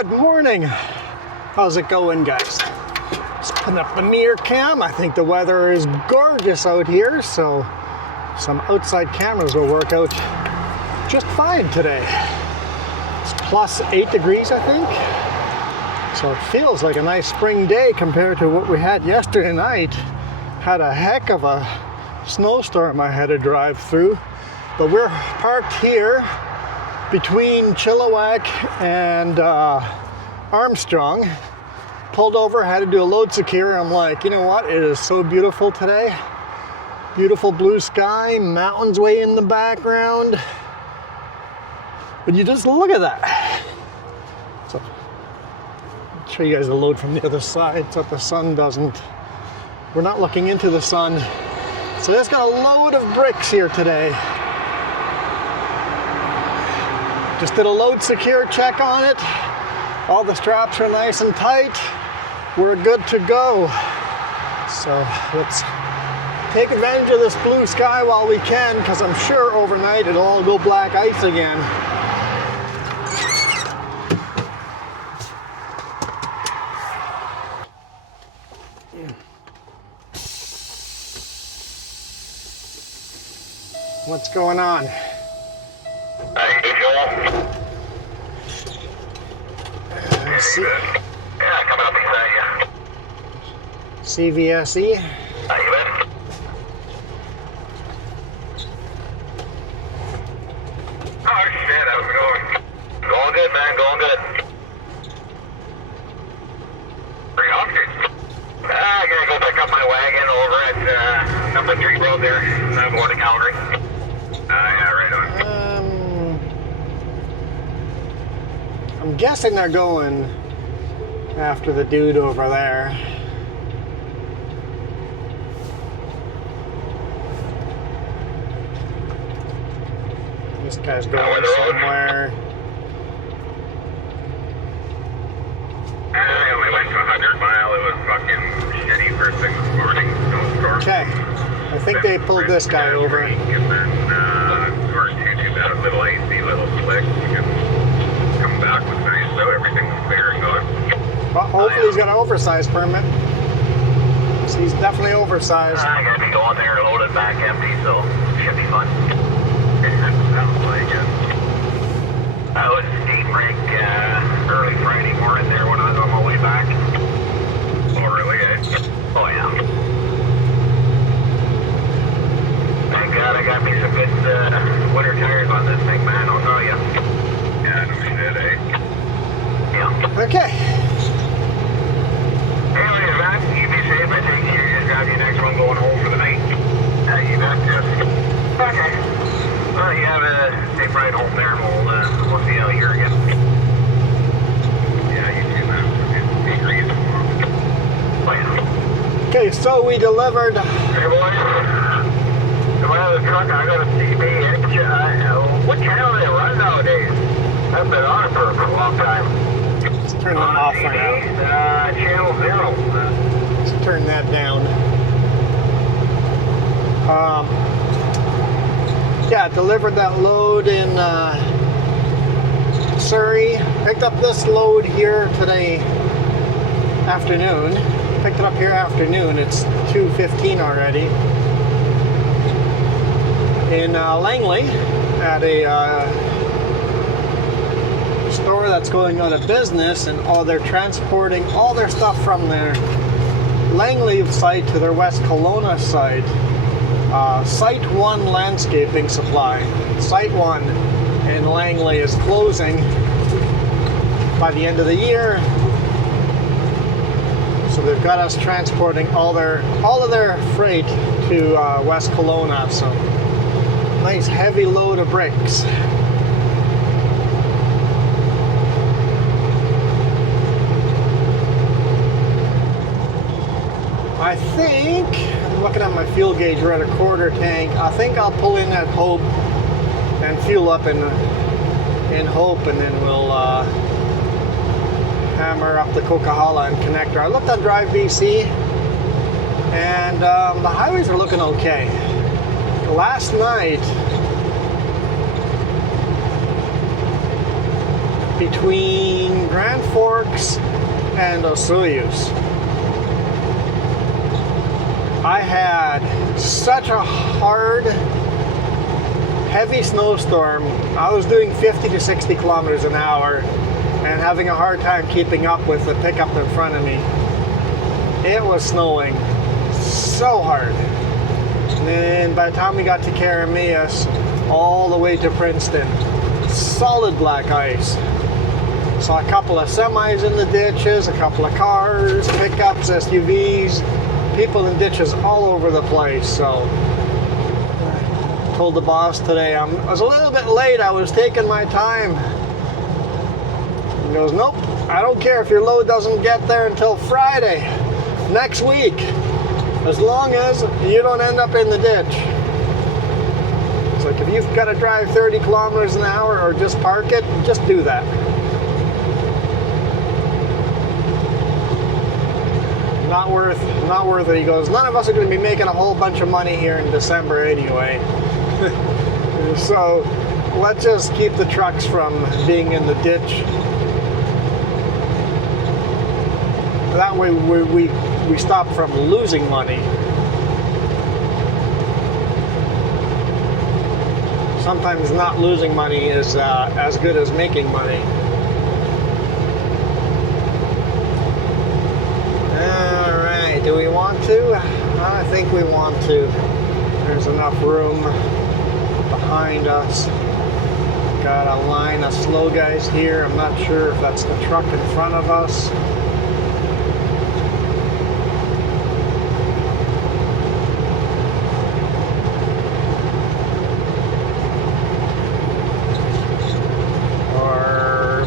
Good morning. How's it going, guys? Just putting up the mirror cam. I think the weather is gorgeous out here, so some outside cameras will work out just fine today. It's plus 8 degrees, I think. So it feels like a nice spring day compared to what we had yesterday night. Had a heck of a snowstorm I had to drive through. But we're parked here between Chilliwack and Armstrong. Pulled over, had to do a load secure. I'm like, you know what? It is so beautiful today. Beautiful blue sky, mountains way in the background. But you just look at that. So, I'll show you guys the load from the other side so that the sun doesn't. We're not looking into the sun. So it's got a load of bricks here today. Just did a load secure check on it. All the straps are nice and tight. We're good to go. So let's take advantage of this blue sky while we can, because I'm sure overnight it'll all go black ice again. What's going on? Yeah, coming up beside you. CVSE. How you been? Oh shit, how's it going? Going good, man, going good. Where you off to? I gotta go pick up my wagon over at number 3 road there. I'm going to Calgary. Yeah, right on. I'm guessing they're going after the dude over there. This guy's going somewhere. I only went to 100 mile. It was fucking shitty first thing this morning. Snowstorm. Okay. I think they pulled this guy over. And then, weren't too bad. A little AC, little slick. Come back was nice, so everything was clear and going. Well, hopefully he's got an oversized permit. So he's definitely oversized. I'm gonna be going there loaded back empty, so should be fun. Sounds like it. I was steam rig early Friday morning there when I was on my way back. Oh really? Oh yeah. Thank God I got me some good winter tires on this thing, man. I'll tell you. Yeah, no shit, eh? Yeah. Okay. Anyway, Matt, you be safe. I think you just got your next one going home for the night. You got this. Okay. Well, you have a safe ride home there, and we'll see you out here again. Yeah, you too, man. Be great tomorrow. Bye. Okay, so we delivered. Hey, boys. Well, the truck, I got a CB. What channel do they run nowadays? I've been on it for a long time. Let's turn them off for now. Channel 0. Let's turn that down. Yeah, delivered that load in Surrey. Picked up this load here today afternoon. Picked it up here afternoon. It's 2:15 already. In Langley at a store that's going out of business, and they're transporting all their stuff from their Langley site to their West Kelowna site. Site 1 Landscaping Supply. Site 1 in Langley is closing by the end of the year. So they've got us transporting all of their freight to West Kelowna. So nice heavy load of bricks. I think, I'm looking at my fuel gauge, we're at a quarter tank. I think I'll pull in at Hope and fuel up in Hope, and then we'll hammer up the Coquihalla and connector. I looked on Drive BC, and the highways are looking okay. Last night, between Grand Forks and Osoyoos. I had such a hard, heavy snowstorm. I was doing 50 to 60 kilometers an hour and having a hard time keeping up with the pickup in front of me. It was snowing so hard. And then by the time we got to Karameas, all the way to Princeton, solid black ice. Saw a couple of semis in the ditches, a couple of cars, pickups, SUVs, people in ditches all over the place. So I told the boss today I was a little bit late. I was taking my time. He goes, nope, I don't care if your load doesn't get there until Friday next week, as long as you don't end up in the ditch. It's like, if you've got to drive 30 kilometers an hour or just park it, just do that. Not worth it. He goes, none of us are going to be making a whole bunch of money here in December anyway. So let's just keep the trucks from being in the ditch. That way we stop from losing money. Sometimes not losing money is as good as making money. Alright, do we want to? I think we want to. There's enough room behind us. Got a line of slow guys here. I'm not sure if that's the truck in front of us.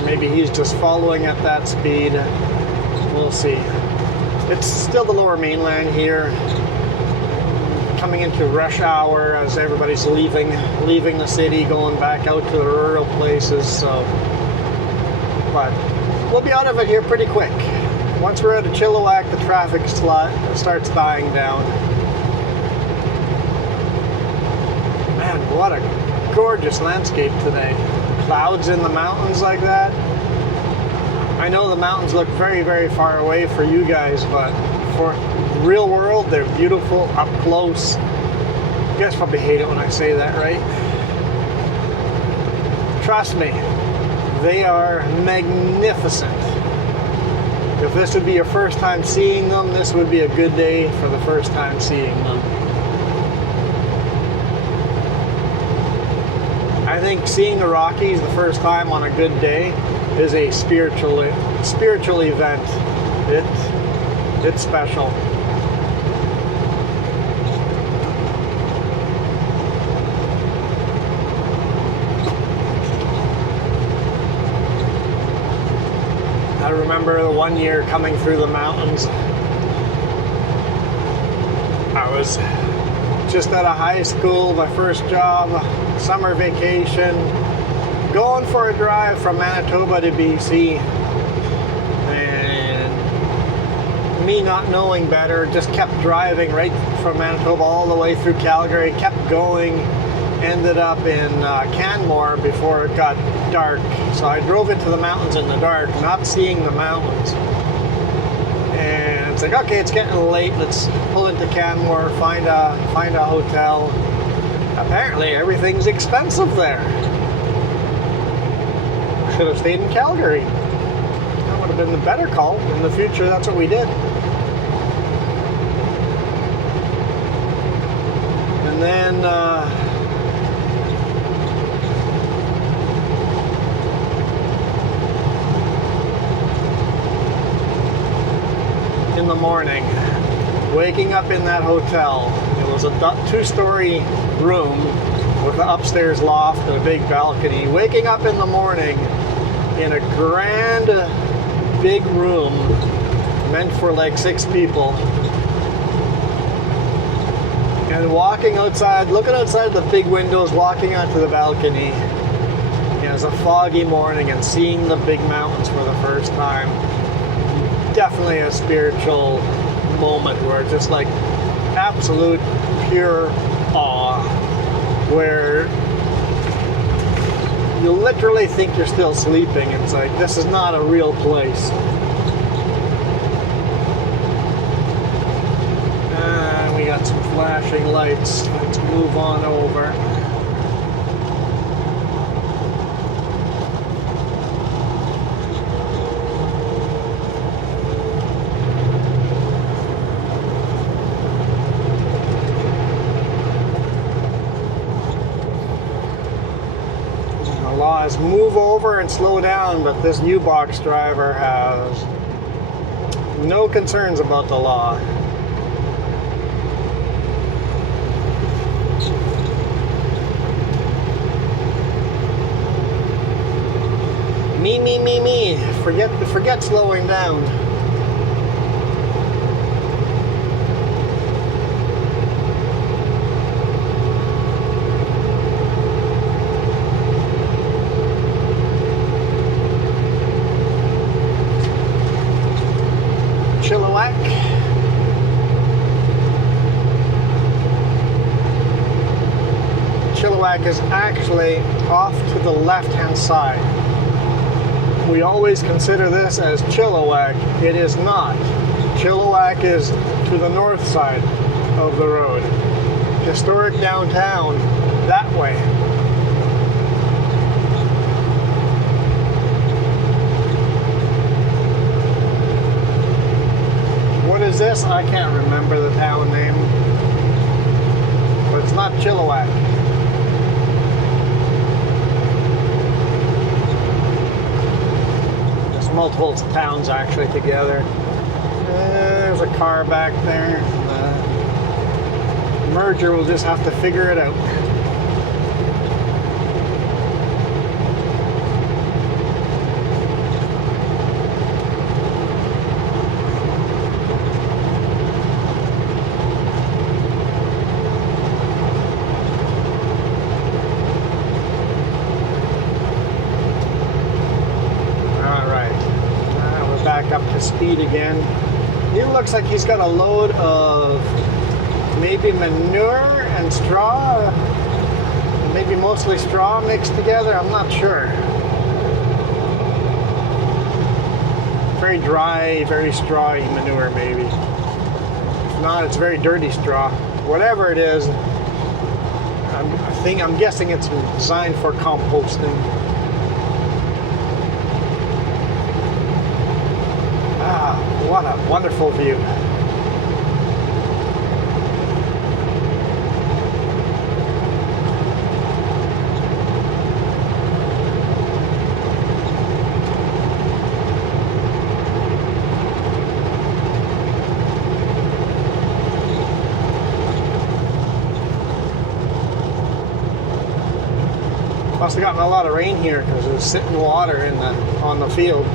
Maybe he's just following at that speed. We'll see. It's still the lower mainland here. Coming into rush hour as everybody's leaving the city, going back out to the rural places. So, but we'll be out of it here pretty quick. Once we're out of Chilliwack, the traffic starts dying down. Man, what a gorgeous landscape today. Clouds in the mountains like that. I know the mountains look very, very far away for you guys, but for real world, they're beautiful up close. You guys probably hate it when I say that, right? Trust me, they are magnificent. If this would be your first time seeing them, this would be a good day for the first time seeing them. I think seeing the Rockies the first time on a good day is a spiritual event. It's special. I remember the one year coming through the mountains. I was just out of high school, my first job, summer vacation, going for a drive from Manitoba to BC, and me not knowing better, just kept driving right from Manitoba all the way through Calgary, kept going, ended up in Canmore before it got dark. So I drove into the mountains in the dark, not seeing the mountains. And it's like, okay, it's getting late, let's pull into Canmore, find a hotel. Apparently everything's expensive there. Should have stayed in Calgary. That would have been the better call. In the future, that's what we did. And then in the morning, waking up in that hotel. It was a 2-story room with an upstairs loft and a big balcony. Waking up in the morning in a grand big room meant for like 6 people, and walking outside, looking outside the big windows, walking onto the balcony. It was a foggy morning and seeing the big mountains for the first time. Definitely a spiritual moment where it's just like absolute pure awe, where you literally think you're still sleeping. It's like, this is not a real place. And we got some flashing lights. Let's move on over. Laws move over and slow down, but this U-Box driver has no concerns about the law. Me. Forget slowing down. Chilliwack is actually off to the left-hand side. We always consider this as Chilliwack. It is not. Chilliwack is to the north side of the road. Historic downtown, that way. What is this? I can't remember the town name. But it's not Chilliwack. Multiple towns actually together. There's a car back there. The merger will just have to figure it out. Up to speed again. He looks like he's got a load of maybe manure and straw, maybe mostly straw mixed together. I'm not sure. Very dry, very strawy manure maybe. If not, it's very dirty straw. Whatever it is, I'm guessing it's designed for composting. What a wonderful view. Must have gotten a lot of rain here because there's sitting water on the field.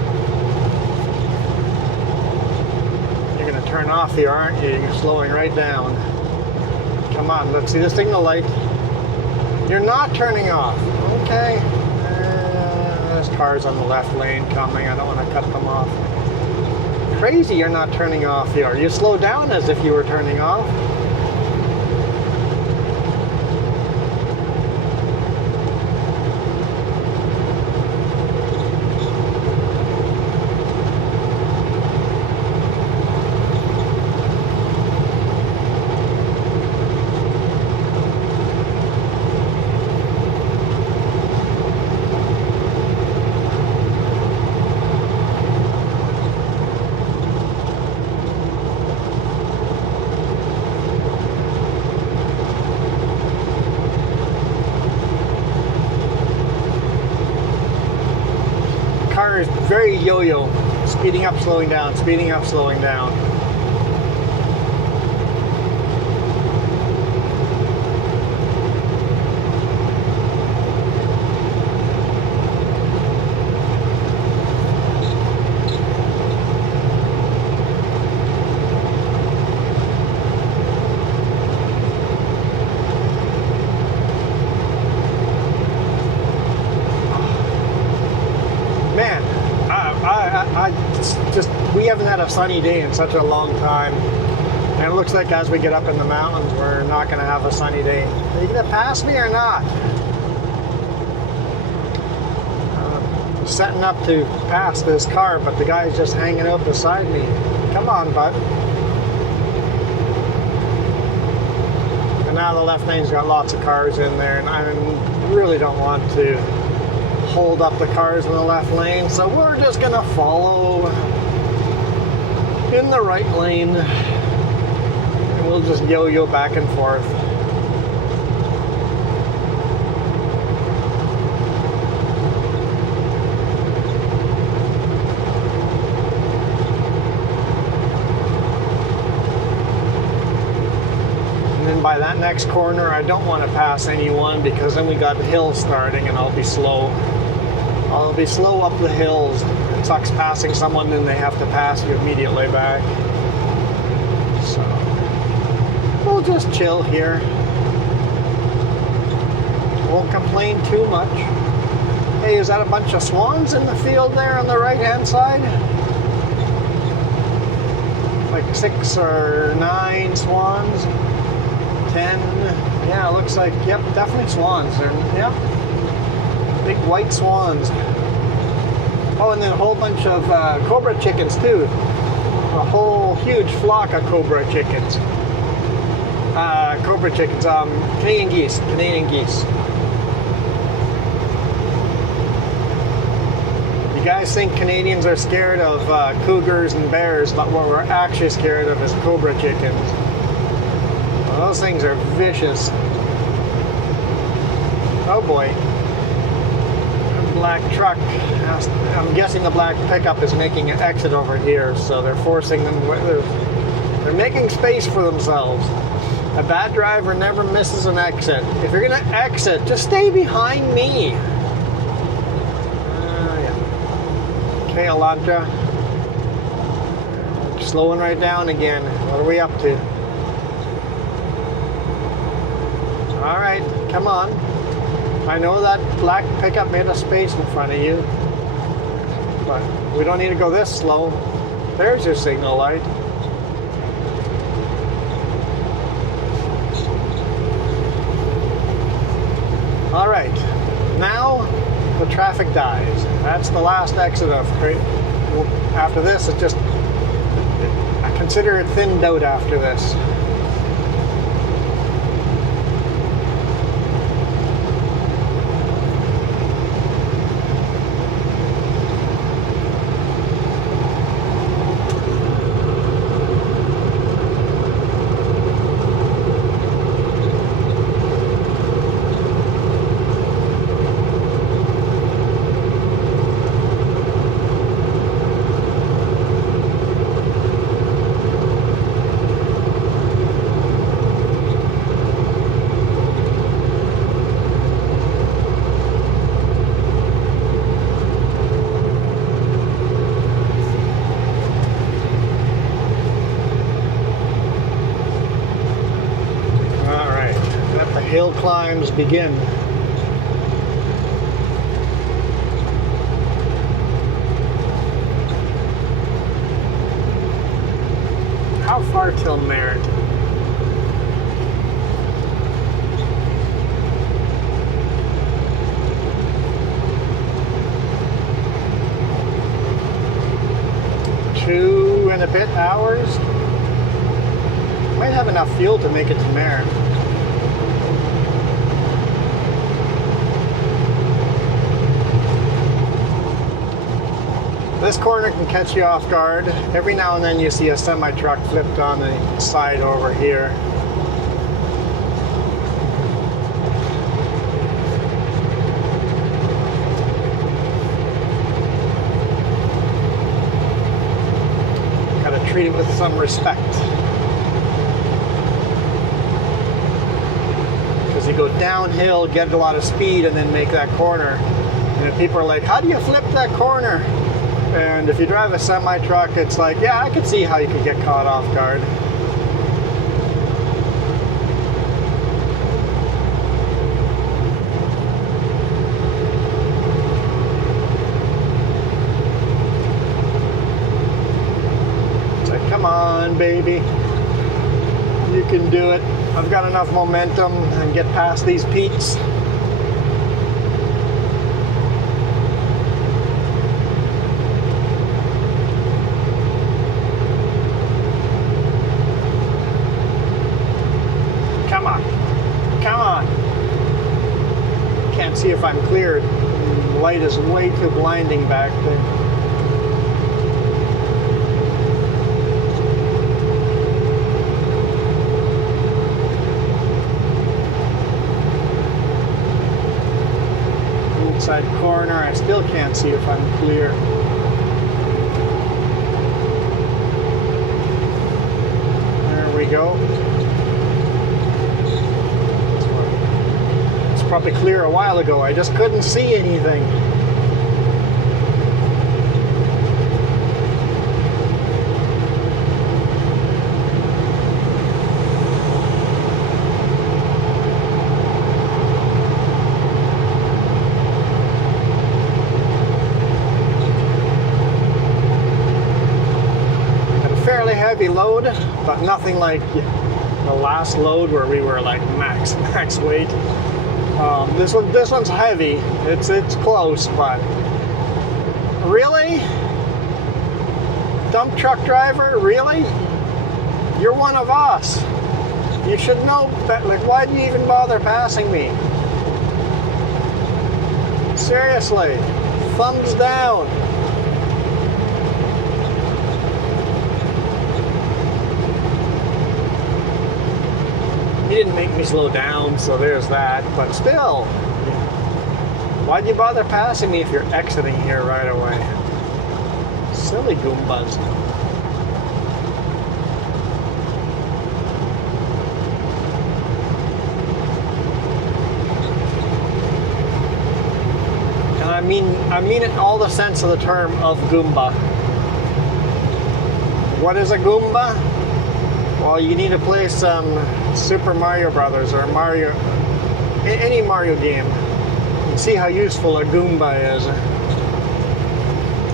Turn off here, aren't you? You're slowing right down. Come on, let's see the signal light. You're not turning off. Okay. There's cars on the left lane coming. I don't want to cut them off. Crazy you're not turning off here. You slow down as if you were turning off. Very yo-yo, speeding up, slowing down, speeding up, slowing down. We haven't had a sunny day in such a long time, and it looks like as we get up in the mountains we're not going to have a sunny day. Are you going to pass me or not? setting up to pass this car, but the guy's just hanging out beside me. Come on, bud. And now the left lane's got lots of cars in there, and I really don't want to hold up the cars in the left lane, so we're just gonna follow in the right lane, and we'll just yo-yo back and forth. By that next corner, I don't want to pass anyone because then we got the hill starting and I'll be slow. I'll be slow up the hills. It sucks passing someone and they have to pass you immediately back. So we'll just chill here. Won't complain too much. Hey, is that a bunch of swans in the field there on the right hand side? Like 6 or 9 swans. 10, yeah, it looks like, yep, definitely swans. They're, yep, big white swans. Oh, and then a whole bunch of cobra chickens too. A whole huge flock of cobra chickens. Canadian geese. You guys think Canadians are scared of cougars and bears, but what we're actually scared of is cobra chickens. Those things are vicious. Oh boy. Black truck. I'm guessing the black pickup is making an exit over here, so they're forcing them. They're making space for themselves. A bad driver never misses an exit. If you're gonna exit, just stay behind me. Yeah. Okay, Elantra. Slowing right down again. What are we up to? All right, come on. I know that black pickup made a space in front of you, but we don't need to go this slow. There's your signal light. All right, now the traffic dies. That's the last exit of Crate. After this, it's just, I consider it thinned out after this. Hill climbs begin. How far till Merritt? Two and a bit hours. Might have enough fuel to make it to Merritt. This corner can catch you off guard. Every now and then you see a semi-truck flipped on the side over here. Gotta treat it with some respect. Because you go downhill, get a lot of speed, and then make that corner. And people are like, how do you flip that corner? And if you drive a semi-truck, it's like, yeah, I could see how you could get caught off guard. It's like, come on, baby. You can do it. I've got enough momentum and get past these peaks. see if I'm clear. The light is way too blinding back there. Inside corner, I still can't see if I'm clear. There we go. It's probably clear a while ago. I just couldn't see anything. Heavy load, but nothing like the last load where we were like max weight. This one's heavy. It's close, but really, dump truck driver, really, you're one of us. You should know that. Like, why do you even bother passing me? Seriously, thumbs down. He didn't make me slow down, so there's that. But still, why'd you bother passing me if you're exiting here right away? Silly Goombas. And I mean it in all the sense of the term of Goomba. What is a Goomba? Well, you need to play some Super Mario Brothers or Mario, any Mario game, and see how useful a Goomba is.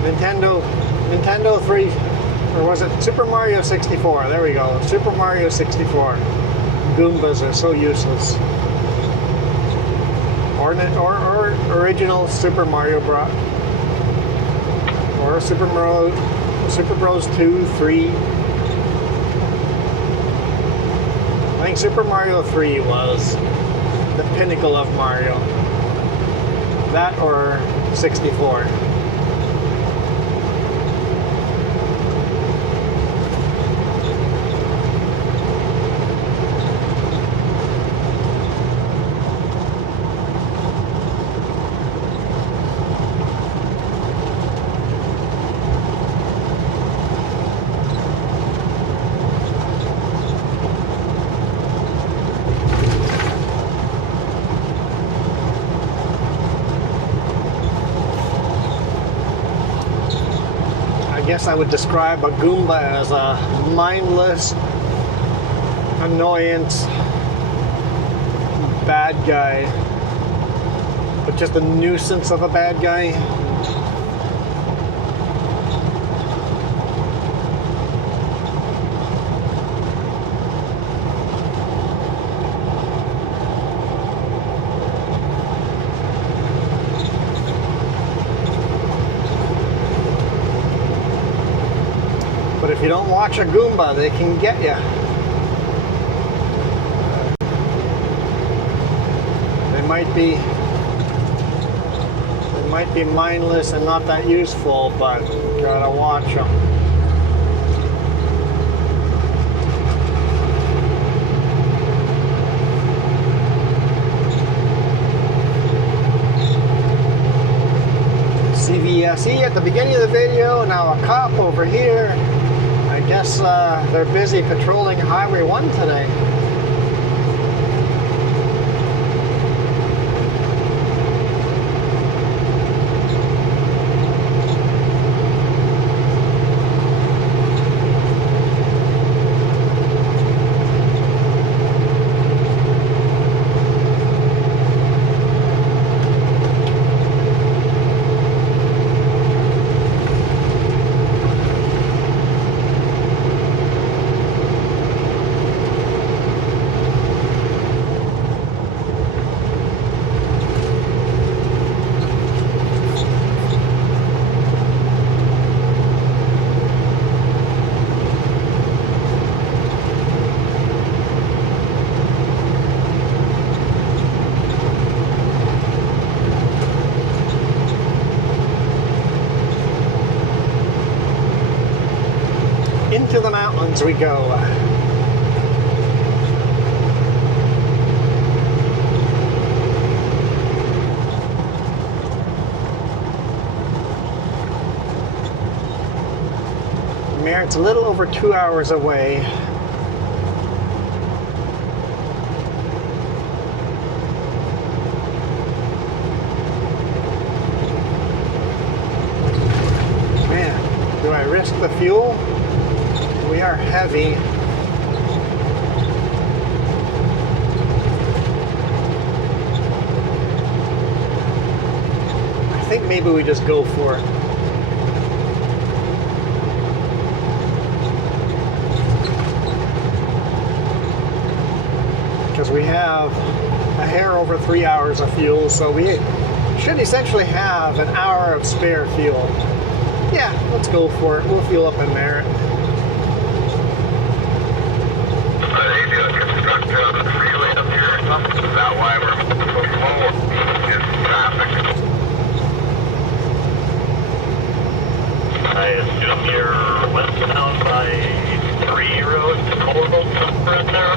Nintendo 3, or was it Super Mario 64? There we go, Super Mario 64. Goombas are so useless. Or original Super Mario Bros. Or Super Bros 2, 3. I think Super Mario 3 was the pinnacle of Mario. That or 64. I guess I would describe a Goomba as a mindless annoyance bad guy, but just a nuisance of a bad guy. But if you don't watch a Goomba, they can get you. They might be mindless and not that useful, but you gotta watch them. CVSE at the beginning of the video, now a cop over here. I guess they're busy patrolling Highway 1 today. mountains we go. Merritt's a little over 2 hours away. Man, do I risk the fuel? We are heavy. I think maybe we just go for it. Because we have a hair over 3 hours of fuel, so we should essentially have an hour of spare fuel. Yeah, let's go for it. We'll fuel up in Merritt. They do a construction on the freeway up here or something. Is that why we're so slow? Just traffic. I assume you're westbound by 3 roads to Coquihalla, somewhere in there.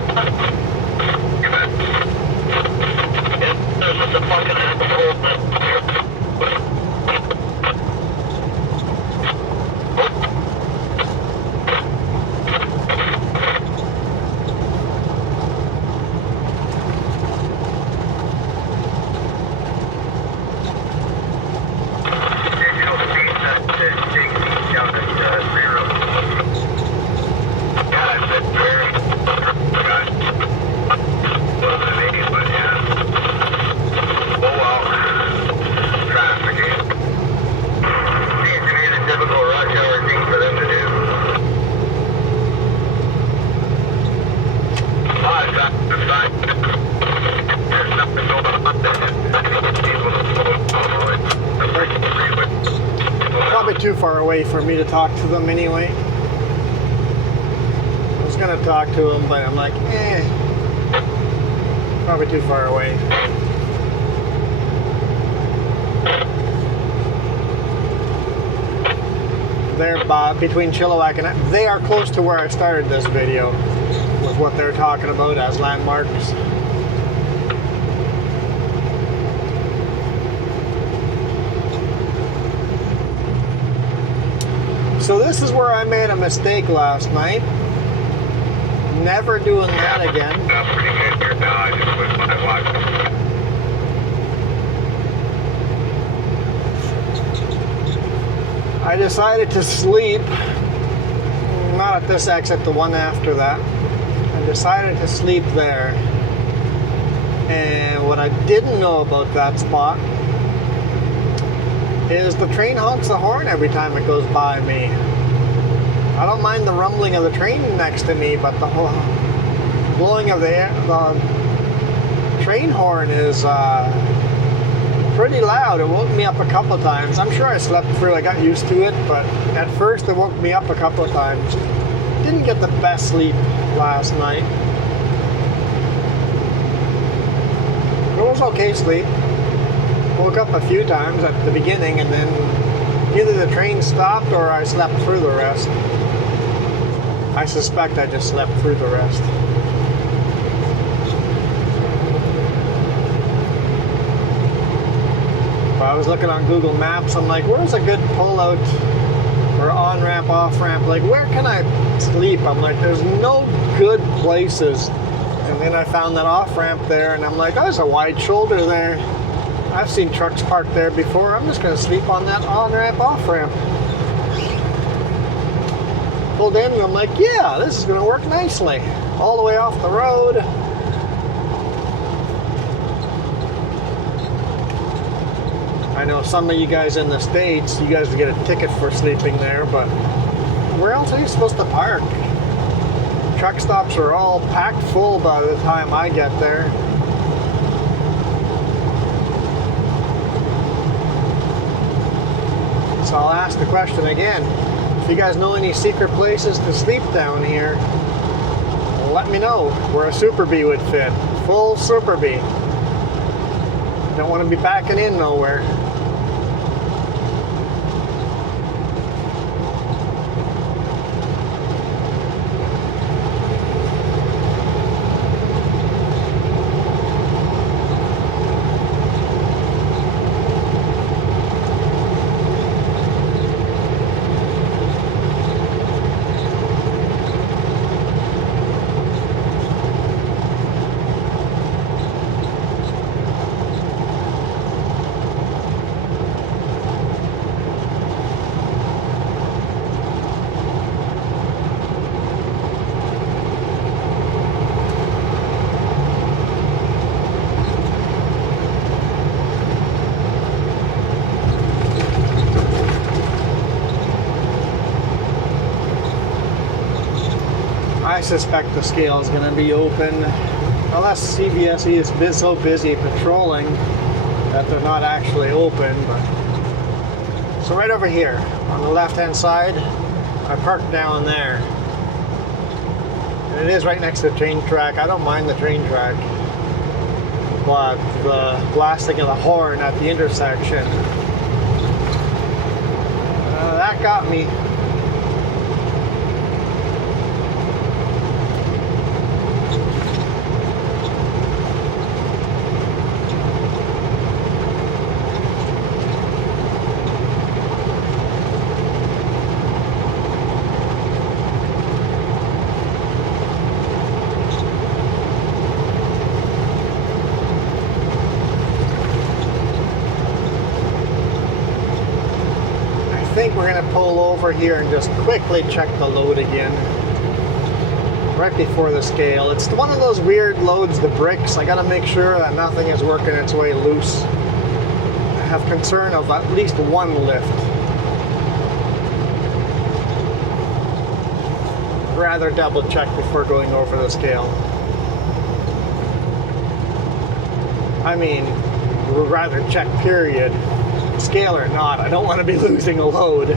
There's just a fucking asshole that... Too far away for me to talk to them anyway. I was gonna talk to them, but I'm like, probably too far away. They're between Chilliwack and they are close to where I started this video with what they're talking about as landmarks. So this is where I made a mistake last night. Never doing that again. That's pretty good here now. I just put my watch. I decided to sleep, not at this exit, the one after that. I decided to sleep there. And what I didn't know about that spot is the train honks the horn every time it goes by me. I don't mind the rumbling of the train next to me, but the whole blowing of the train horn is pretty loud. It woke me up a couple of times. I'm sure I slept through, I got used to it, but at first it woke me up a couple of times. Didn't get the best sleep last night. It was okay sleep. Woke up a few times at the beginning, and then either the train stopped or I slept through the rest. I suspect I just slept through the rest. But I was looking on Google Maps, I'm like, where's a good pull-out or on-ramp, off-ramp? Like, where can I sleep? I'm like, there's no good places. And then I found that off-ramp there, and I'm like, oh, there's a wide shoulder there. I've seen trucks parked there before. I'm just going to sleep on that on-ramp, off-ramp. Pulled in, and I'm like, yeah, this is going to work nicely. All the way off the road. I know some of you guys in the States, you guys get a ticket for sleeping there, but where else are you supposed to park? Truck stops are all packed full by the time I get there. So I'll ask the question again. If you guys know any secret places to sleep down here, let me know where a Super Bee would fit. Full Super Bee. Don't want to be backing in nowhere. I suspect the scale is going to be open, unless CVSE is so busy patrolling that they're not actually open. But so right over here on the left-hand side, I parked down there, and it is right next to the train track. I don't mind the train track, but the blasting of the horn at the intersection, that got me. I think we're going to pull over here and just quickly check the load again right before the scale. It's one of those weird loads, the bricks. I got to make sure that nothing is working its way loose. I have concern of at least one lift. Rather double check before going over the scale. I mean, rather check, period. Scale or not, I don't want to be losing a load.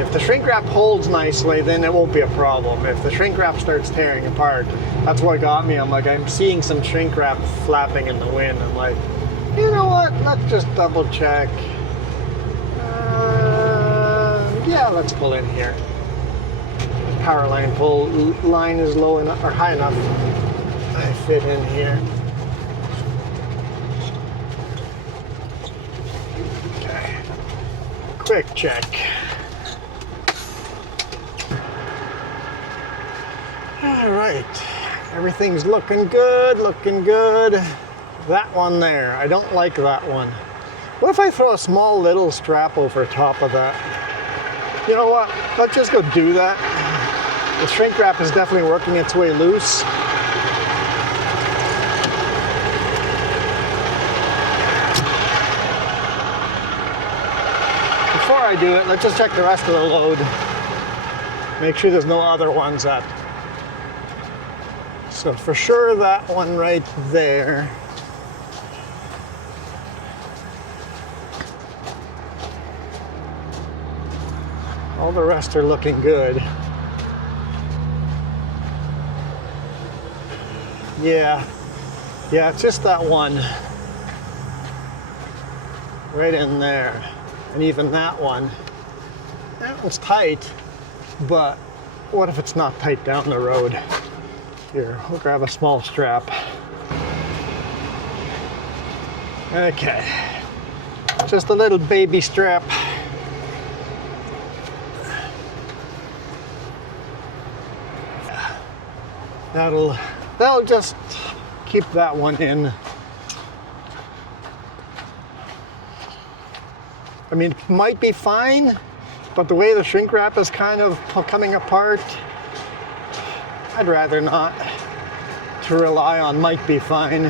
If the shrink wrap holds nicely, then it won't be a problem. If the shrink wrap starts tearing apart, that's what got me. I'm seeing some shrink wrap flapping in the wind. I'm like, you know what, let's just double check. Yeah, let's pull in here. Power line pull line is low enough or high enough. I fit in here. Okay. Quick check. All right. Everything's looking good, looking good. That one there, I don't like that one. What if I throw a small little strap over top of that? You know what? Let's just go do that. The shrink wrap is definitely working its way loose. Before I do it, let's just check the rest of the load. Make sure there's no other ones up. So for sure that one right there. All the rest are looking good. Yeah, it's just that one right in there, and even that one. That one's tight, but what if it's not tight down the road? Here, we'll grab a small strap. Okay, just a little baby strap. That'll just keep that one in. I mean, it might be fine, but the way the shrink wrap is kind of coming apart, I'd rather not to rely on might be fine.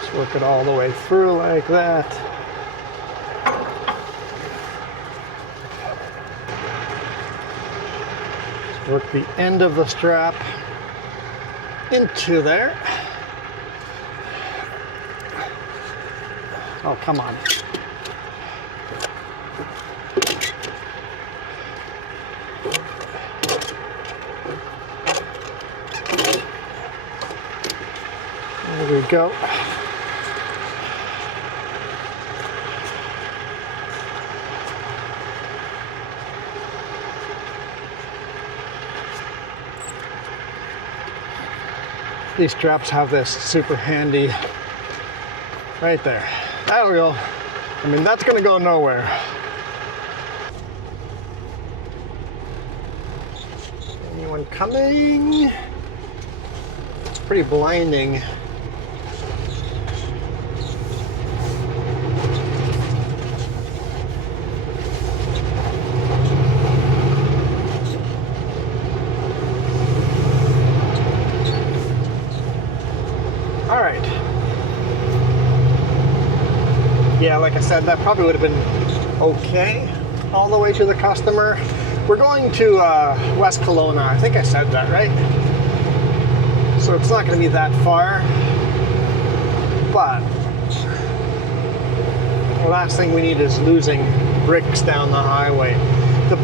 Just work it all the way through like that. Work the end of the strap into there. Oh, come on. There we go. These straps have this super handy right there. There we go. I mean, that's gonna go nowhere. Anyone coming? It's pretty blinding. like I said, that probably would have been okay all the way to the customer. We're going to West Kelowna. I think I said that, right? So it's not going to be that far. But the last thing we need is losing bricks down the highway. The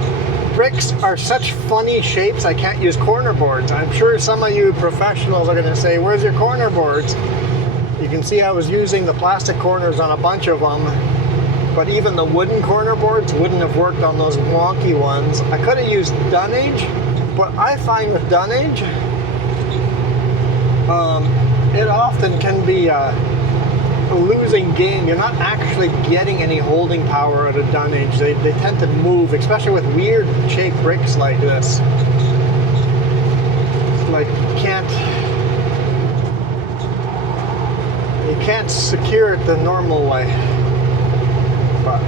bricks are such funny shapes, I can't use corner boards. I'm sure some of you professionals are going to say, where's your corner boards? You can see I was using the plastic corners on a bunch of them, but even the wooden corner boards wouldn't have worked on those wonky ones. I could have used dunnage, but I find with dunnage, it often can be a losing game. You're not actually getting any holding power out of dunnage. They tend to move, especially with weird shaped bricks like this. Like you can't secure it the normal way. But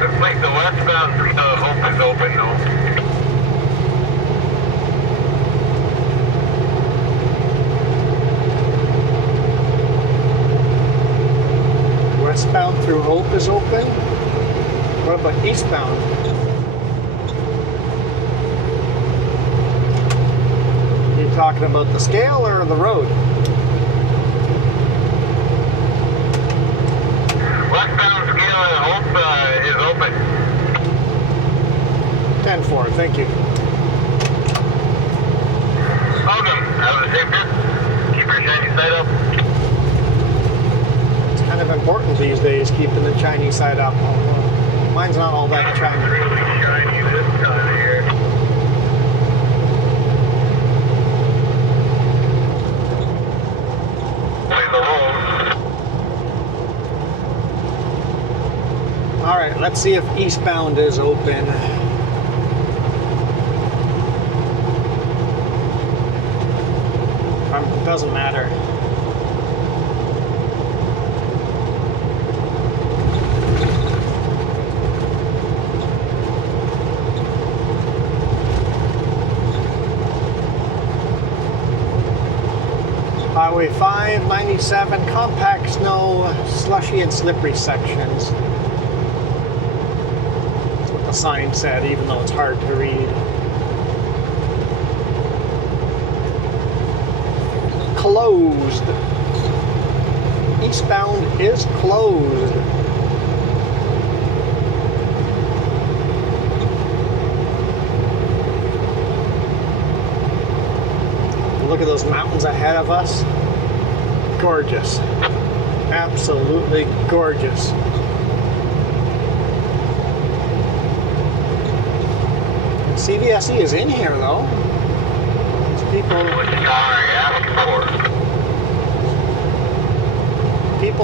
looks like the westbound Hope is open though. westbound through Hope is open. What about eastbound? You talking about the scale or the road? Westbound scale and Hope is open. 10-4, thank you. Welcome. Have a safe trip. Keep your shiny side up. It's kind of important these days, keeping the Chinese side up. Mine's not all that shiny. It's really shiny this time of year. Play the roll. Alright, let's see if eastbound is open. Doesn't matter. Highway 5, 97, compact snow, slushy and slippery sections. That's what the sign said, even though it's hard to read. Closed. Eastbound is closed. Look at those mountains ahead of us. Gorgeous. Absolutely gorgeous. CVSE is in here though. There's people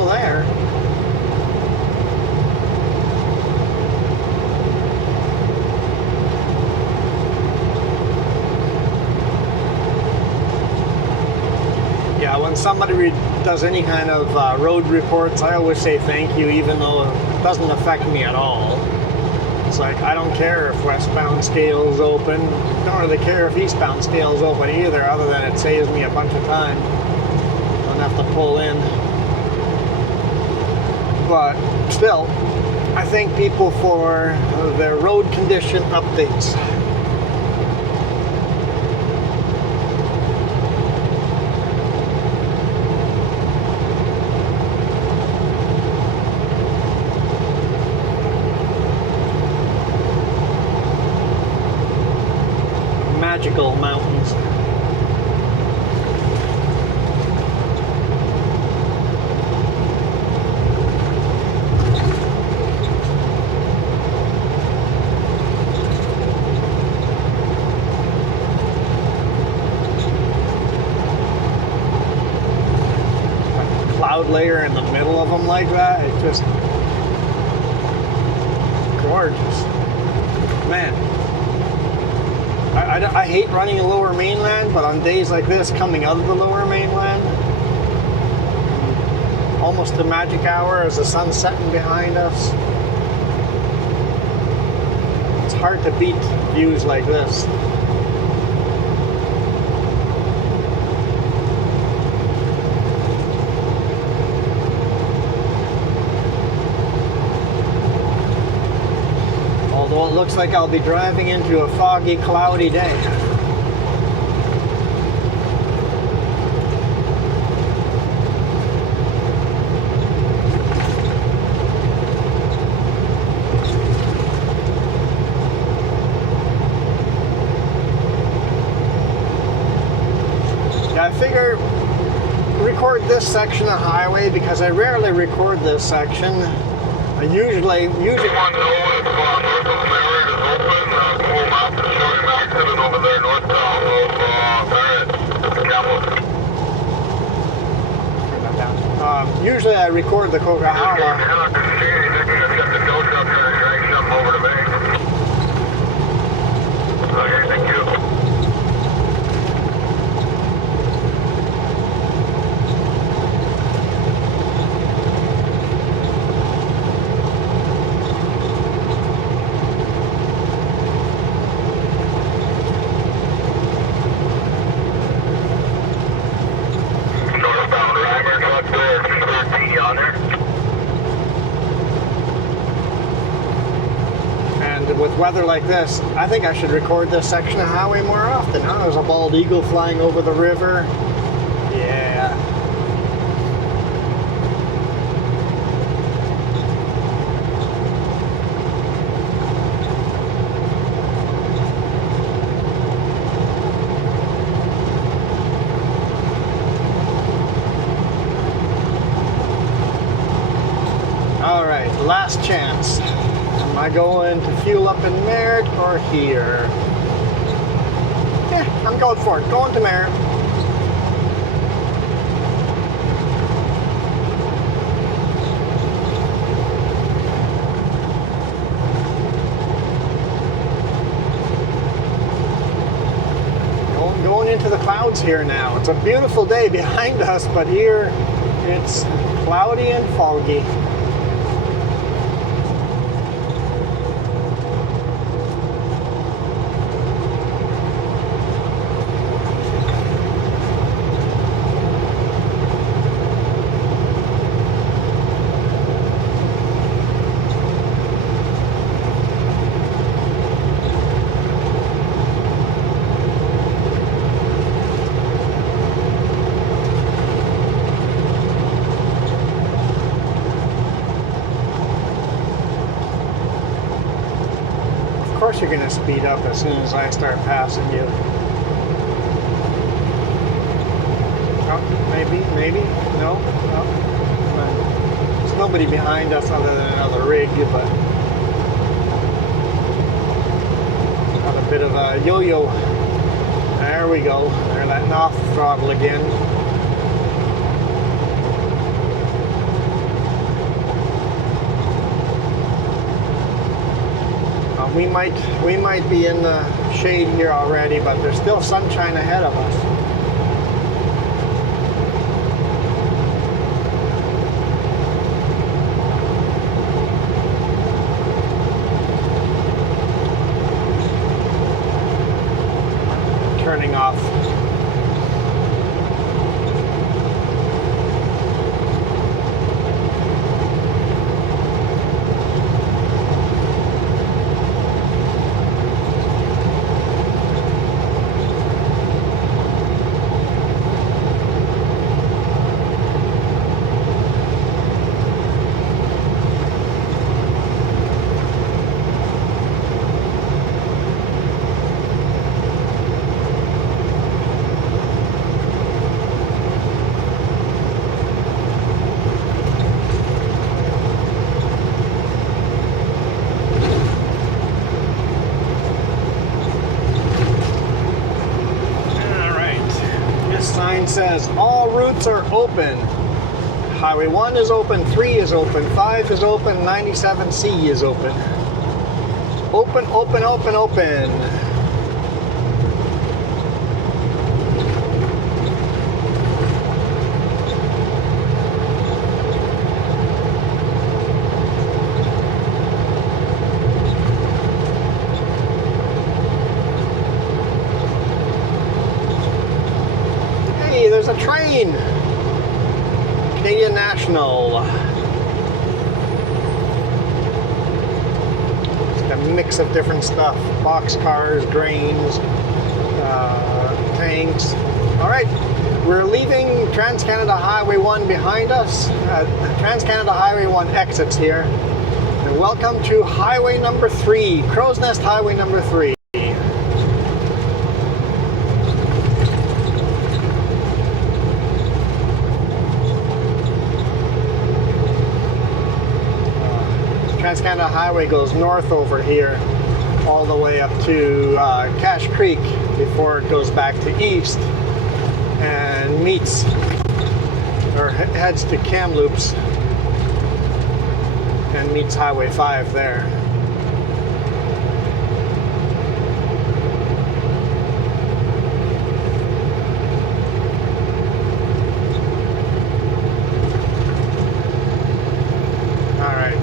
there. Yeah, when somebody does any kind of road reports, I always say thank you, even though it doesn't affect me at all. It's like, I don't care if westbound scale is open. Don't really care if eastbound scale is open either, other than it saves me a bunch of time. Don't have to pull in. But still, I thank people for their road condition updates. Magical mountains. Cloud layer in the middle of them like that, it's just gorgeous. Man. I hate running a lower mainland, but on days like this, coming out of the lower mainland, almost the magic hour as the sun's setting behind us, it's hard to beat views like this. it looks like I'll be driving into a foggy, cloudy day. I figure record this section of highway because I rarely record this section. I usually Want to know if north of Merritt is open? Google Maps is showing an accident over there northbound of Merritt, Kenworth. usually I record the Coquihalla. Over to me. Okay, thank you. With weather like this, I think I should record this section of highway more often. Oh, there's a bald eagle flying over the river. Yeah. All right, last chance. Am I going to fuel up in Merritt or here? Yeah, I'm going for it. Going to Merritt. Going into the clouds here now. It's a beautiful day behind us, but here it's cloudy and foggy. Of course you're going to speed up as soon as I start passing you. Oh, maybe, no. There's nobody behind us other than another rig, but got a bit of a yo-yo. There we go. They're letting off the throttle again. We might be in the shade here already, but there's still sunshine ahead of us. Turning off. Says all routes are open. Highway 1 is open, 3 is open, 5 is open, 97C is open. Open, open, open, open. There's a train. Canadian National. Just a mix of different stuff. Box cars, grains, tanks. All right, we're leaving Trans-Canada Highway 1 behind us. Trans-Canada Highway 1 exits here. And welcome to Highway number 3, Crowsnest Highway number 3. Trans-Canada Highway goes north over here all the way up to Cache Creek before it goes back to east and meets or heads to Kamloops and meets Highway 5 there.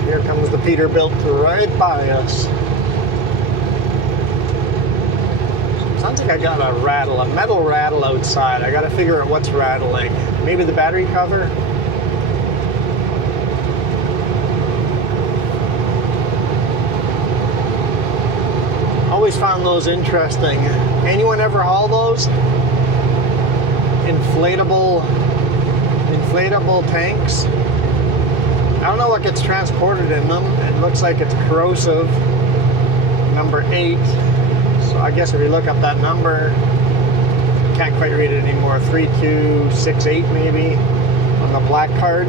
Here comes the Peterbilt right by us. Sounds like I got a rattle, a metal rattle outside. I gotta figure out what's rattling. Maybe the battery cover? Always found those interesting. Anyone ever haul those? Inflatable tanks? I don't know what gets transported in them. It looks like it's corrosive. Number 8. So I guess if you look up that number, can't quite read it anymore. 3268 maybe on the black card.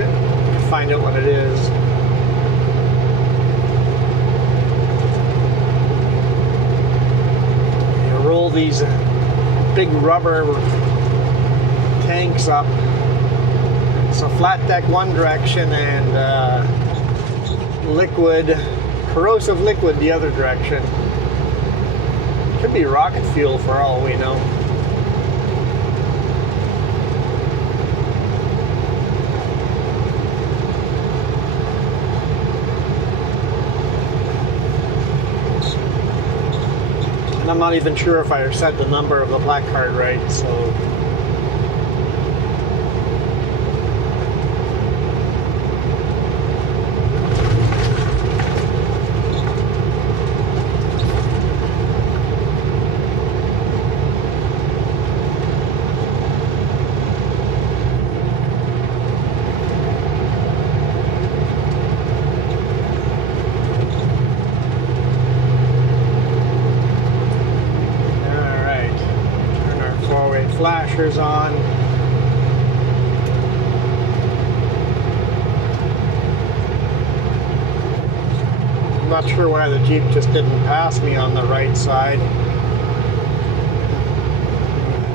Find out what it is. You roll these big rubber tanks up. So flat deck one direction and corrosive liquid the other direction. Could be rocket fuel for all we know. And I'm not even sure if I said the number of the black card right, so. Flashers on. I'm not sure why the Jeep just didn't pass me on the right side.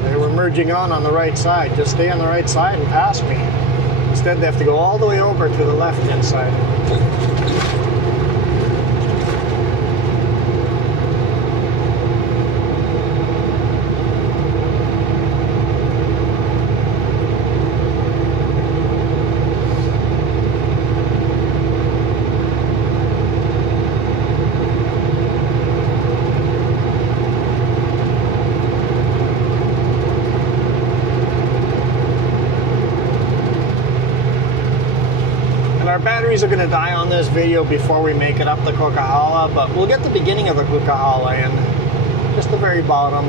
They were merging on the right side. Just stay on the right side and pass me. Instead, they have to go all the way over to the left-hand side. Our batteries are going to die on this video before we make it up the Coquihalla, but we'll get the beginning of the Coquihalla in, just the very bottom.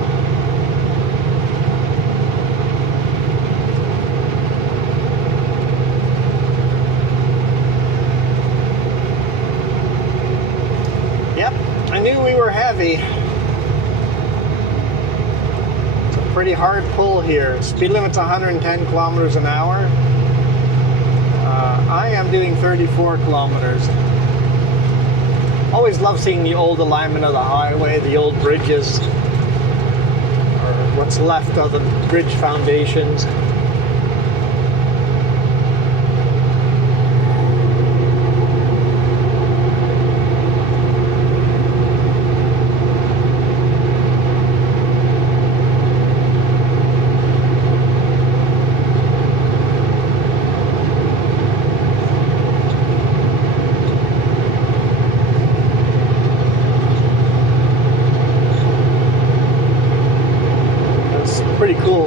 Yep, I knew we were heavy. It's a pretty hard pull here. Speed limit's 110 kilometers an hour. I am doing 34 kilometers. Always love seeing the old alignment of the highway, the old bridges, or what's left of the bridge foundations.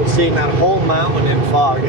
Seeing that whole mountain in fog.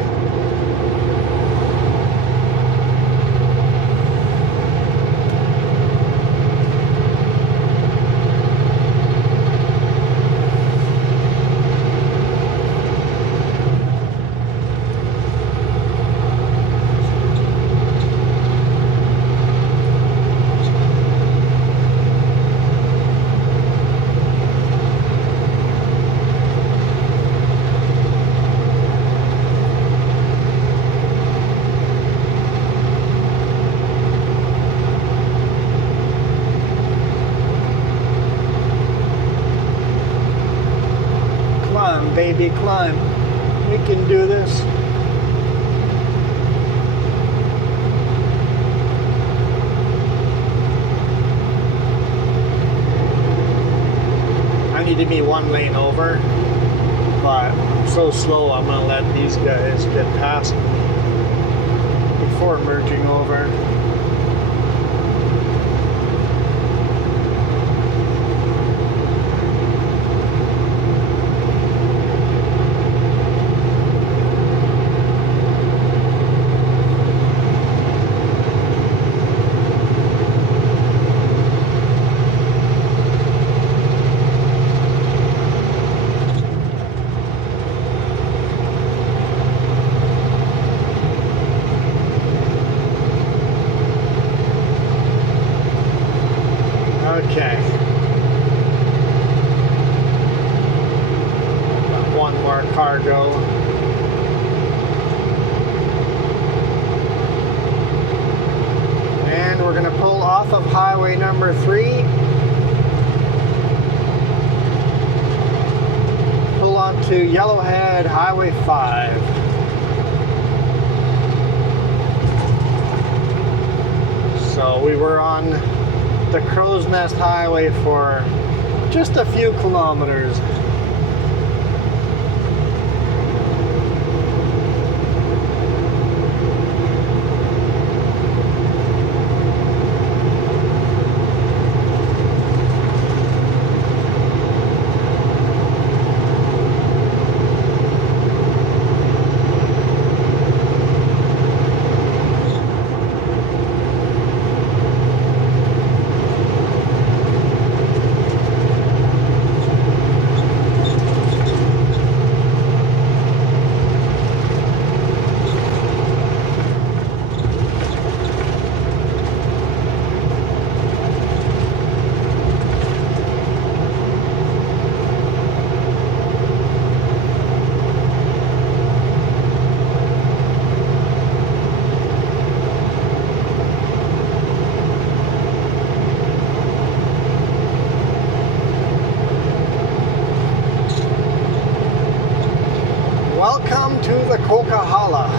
baby, climb. We can do this. I need to be 1 lane over, but I'm so slow I'm gonna let these guys get past me before merging over. Okay. Got one more cargo. And we're going to pull off of highway number 3. Pull onto Yellowhead Highway 5. So we were on the Crowsnest Highway for just a few kilometers. Welcome to the Coquihalla.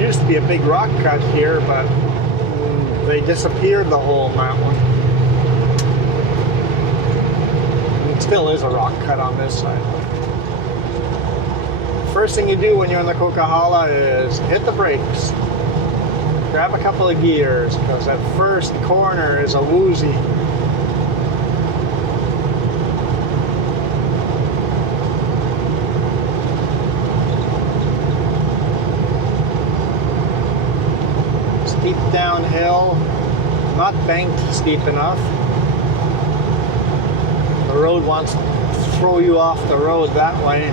Used to be a big rock cut here, but they disappeared the whole mountain. It still is a rock cut on this side. First thing you do when you're in the Coquihalla is hit the brakes. Grab a couple of gears, because that first corner is a woozy. Steep downhill, not banked steep enough. The road wants to throw you off the road that way.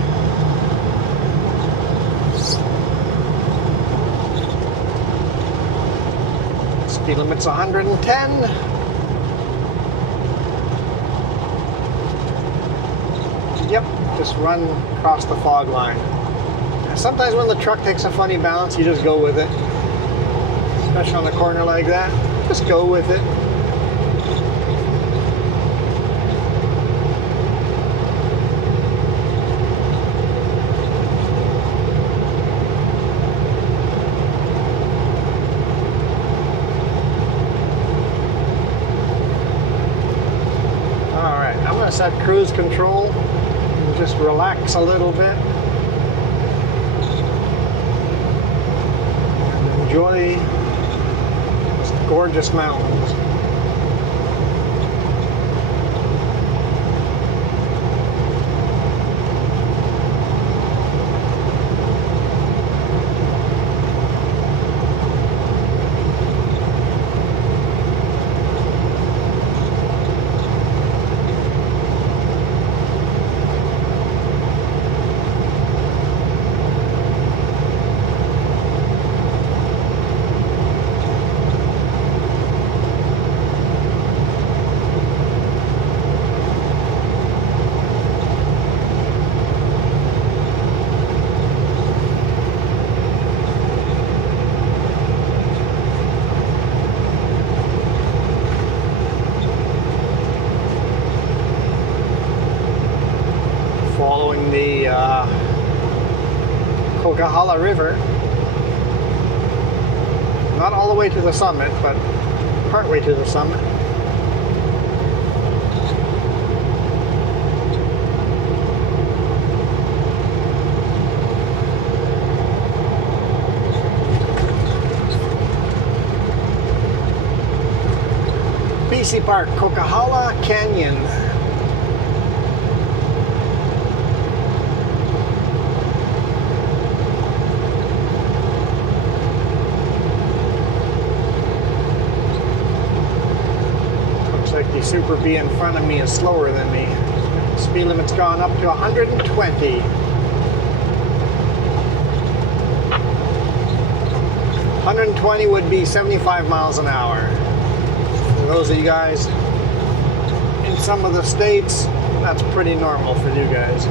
Speed limit's 110. Yep, just run across the fog line. Sometimes when the truck takes a funny balance, you just go with it. Especially on the corner like that, just go with it. Alright, I'm going to set cruise control and just relax a little bit. And enjoy gorgeous mountains. Coquihalla River. Not all the way to the summit, but partway to the summit. BC Park, Coquihalla Canyon. Looks like the Super B in front of me is slower than me. Speed limit's gone up to 120. 120 would be 75 miles an hour. Those of you guys in some of the states, that's pretty normal for you guys.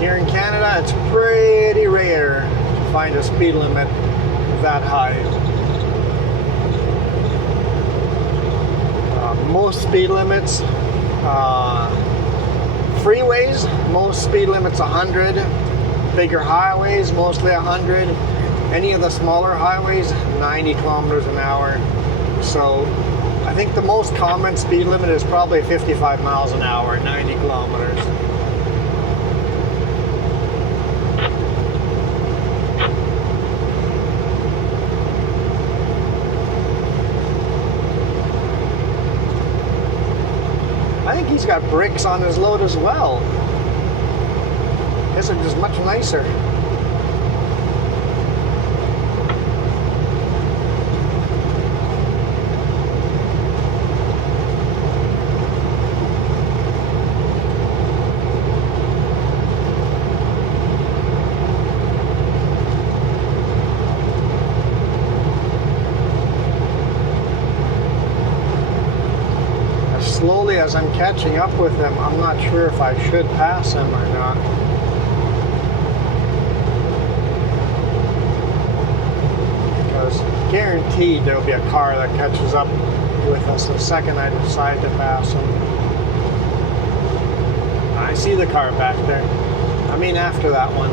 Here in Canada, it's pretty rare to find a speed limit that high. Most speed limits, freeways, most speed limits 100. Bigger highways, mostly 100. Any of the smaller highways, 90 kilometers an hour. So I think the most common speed limit is probably 55 miles an hour, 90 kilometers. I think he's got brakes on his load as well. His are just much nicer. Slowly as I'm catching up with him, I'm not sure if I should pass him or not. Because guaranteed there'll be a car that catches up with us the second I decide to pass him. I see the car back there. I mean after that one.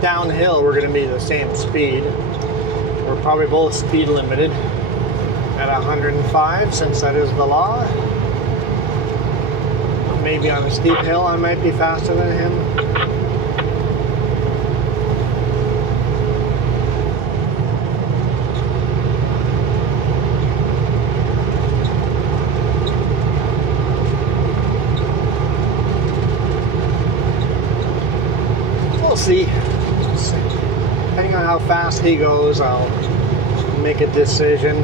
Downhill we're going to be the same speed. We're probably both speed limited at 105 since that is the law. Maybe on a steep hill I might be faster than him. We'll see. Depending on how fast he goes, I'll make a decision.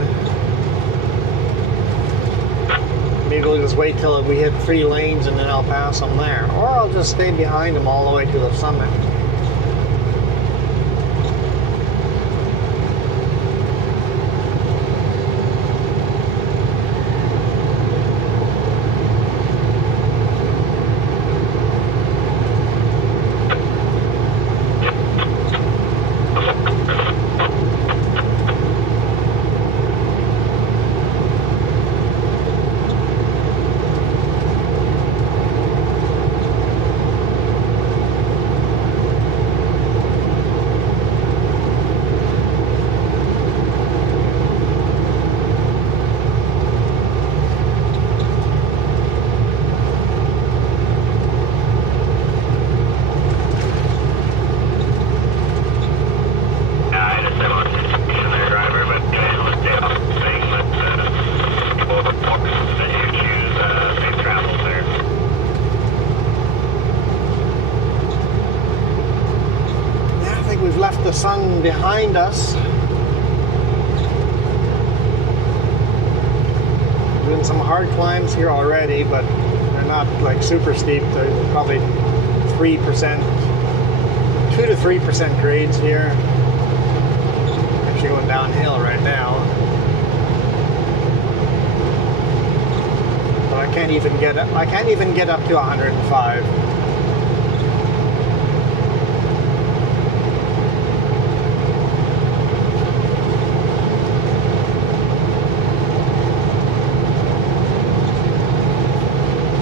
Maybe we'll just wait till we hit 3 lanes and then I'll pass him there. Or I'll just stay behind him all the way to the summit. The sun behind us. Doing some hard climbs here already, but they're not like super steep. They're probably 3%, 2 to 3% grades here. Actually going downhill right now. But I can't even get up to 105.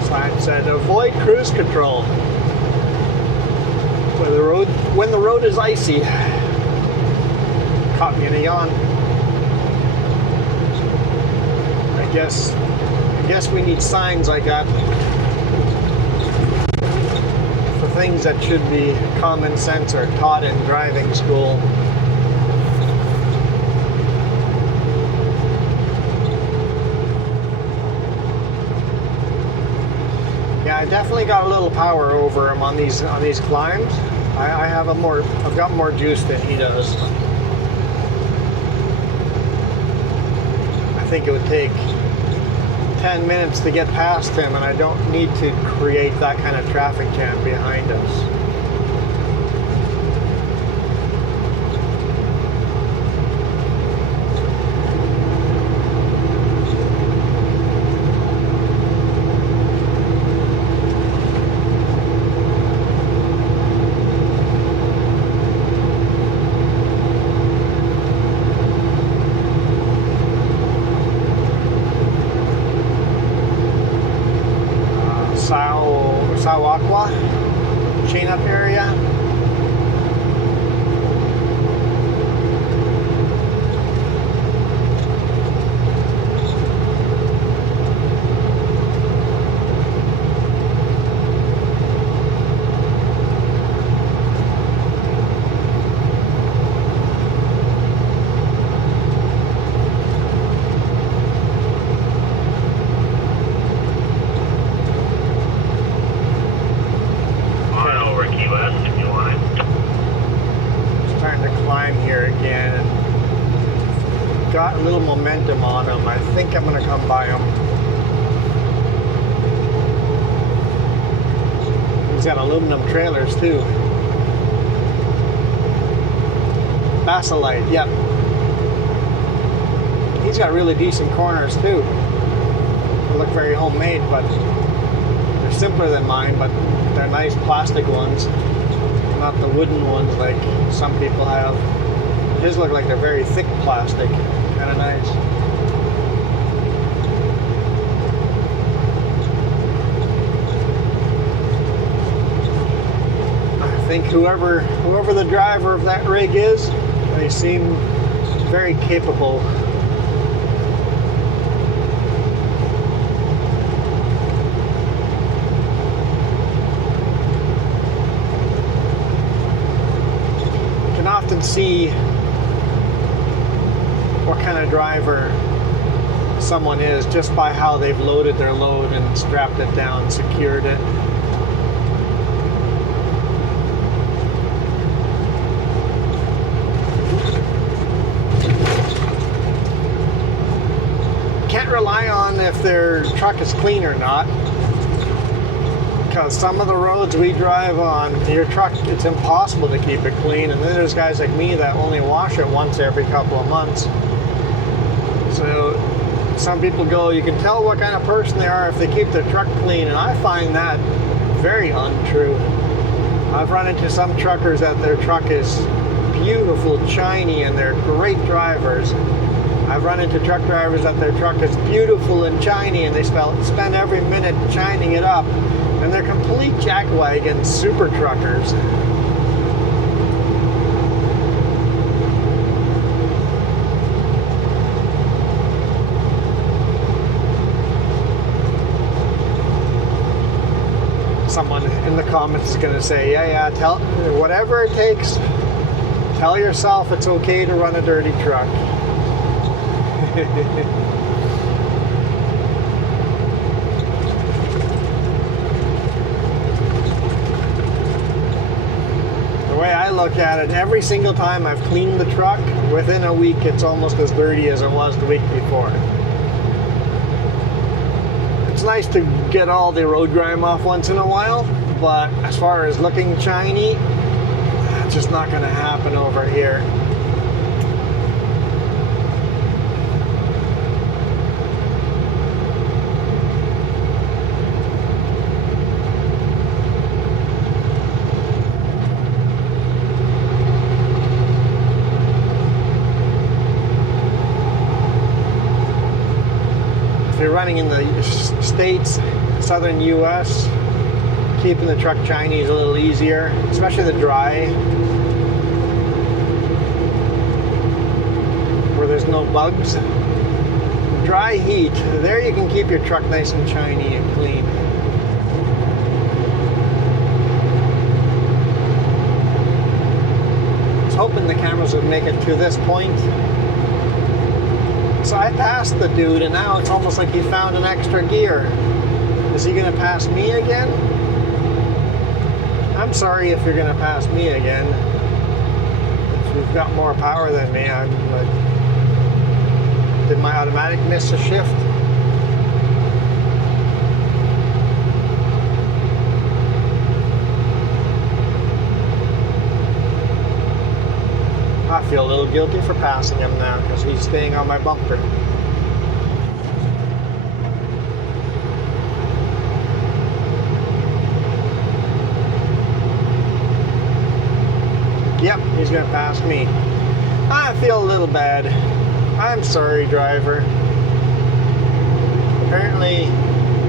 Sign said avoid cruise control when the road is icy. Caught me in a yawn. I guess we need signs like that for things that should be common sense or taught in driving school. Yeah, I definitely got a little power over him on these climbs. I've got more juice than he does. I think it would take 10 minutes to get past him, and I don't need to create that kind of traffic jam behind us. Chain up area. Got a little momentum on him. I think I'm going to come by him. He's got aluminum trailers too. Basilite, yep. He's got really decent corners too. They look very homemade, but they're simpler than mine, but they're nice plastic ones, not the wooden ones like some people have. His look like they're very thick plastic. Kind of nice. I think whoever the driver of that rig is, they seem very capable. You can often see what kind of driver someone is just by how they've loaded their load and strapped it down, secured it. Can't rely on if their truck is clean or not, because some of the roads we drive on, your truck, it's impossible to keep it clean, and then there's guys like me that only wash it once every couple of months. So some people go, you can tell what kind of person they are if they keep their truck clean, and I find that very untrue. I've run into some truckers that their truck is beautiful, shiny, and they're great drivers. I've run into truck drivers that their truck is beautiful and shiny, and they spend every minute shining it up, and they're complete jackwagon super truckers. Someone in the comments is going to say, yeah, tell whatever it takes, tell yourself it's okay to run a dirty truck. The way I look at it, every single time I've cleaned the truck, within a week it's almost as dirty as it was the week before. It's nice to get all the road grime off once in a while, but as far as looking shiny, it's just not going to happen over here. If you're running in the States, southern US, keeping the truck shiny is a little easier, especially the dry, where there's no bugs. Dry heat, there you can keep your truck nice and shiny and clean. I was hoping the cameras would make it to this point. So I passed the dude, and now it's almost like he found an extra gear. Is he going to pass me again? I'm sorry if you're going to pass me again. If you've got more power than me, I'm like, did my automatic miss a shift? I feel a little guilty for passing him now because he's staying on my bumper. Yep, he's gonna pass me. I feel a little bad. I'm sorry, driver. Apparently,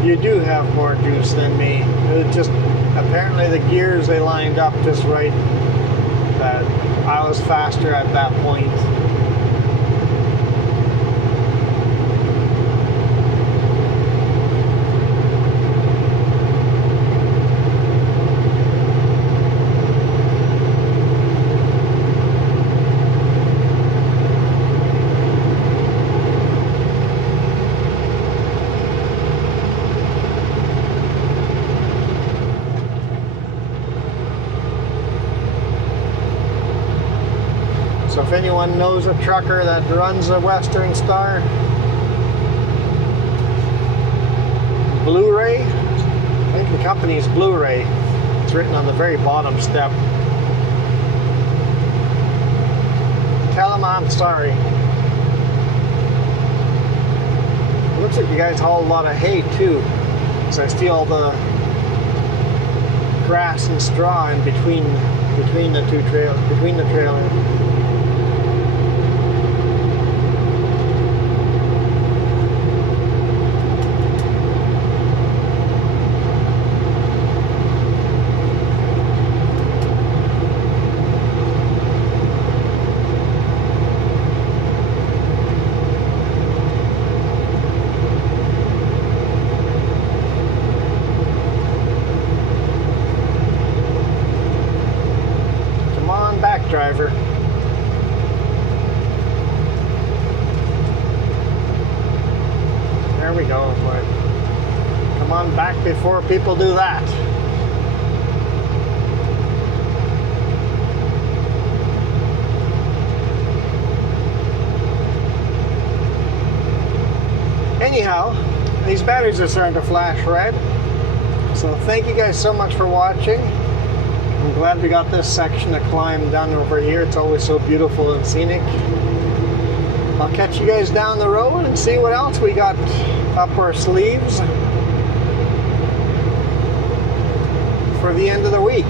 you do have more juice than me. It just, apparently the gears, they lined up just right. That I was faster at that point. So if anyone knows a trucker that runs a Western Star Blu-ray, I think the company's Blu-ray. It's written on the very bottom step. Tell them I'm sorry. It looks like you guys haul a lot of hay too, so I see all the grass and straw in between the two trailers, between the trailers. Driver. There we go. Come on back before people do that. Anyhow, these batteries are starting to flash red. So thank you guys so much for watching. I'm glad we got this section of climb done over here. It's always so beautiful and scenic. I'll catch you guys down the road and see what else we got up our sleeves for the end of the week.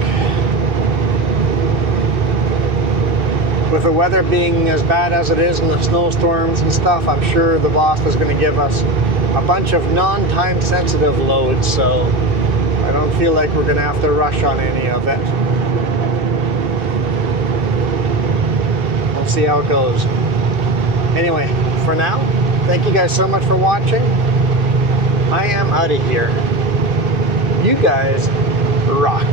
With the weather being as bad as it is and the snowstorms and stuff, I'm sure the boss is going to give us a bunch of non-time sensitive loads, so I don't feel like we're going to have to rush on any of it. We'll see how it goes. Anyway, for now, thank you guys so much for watching. I am out of here. You guys rock.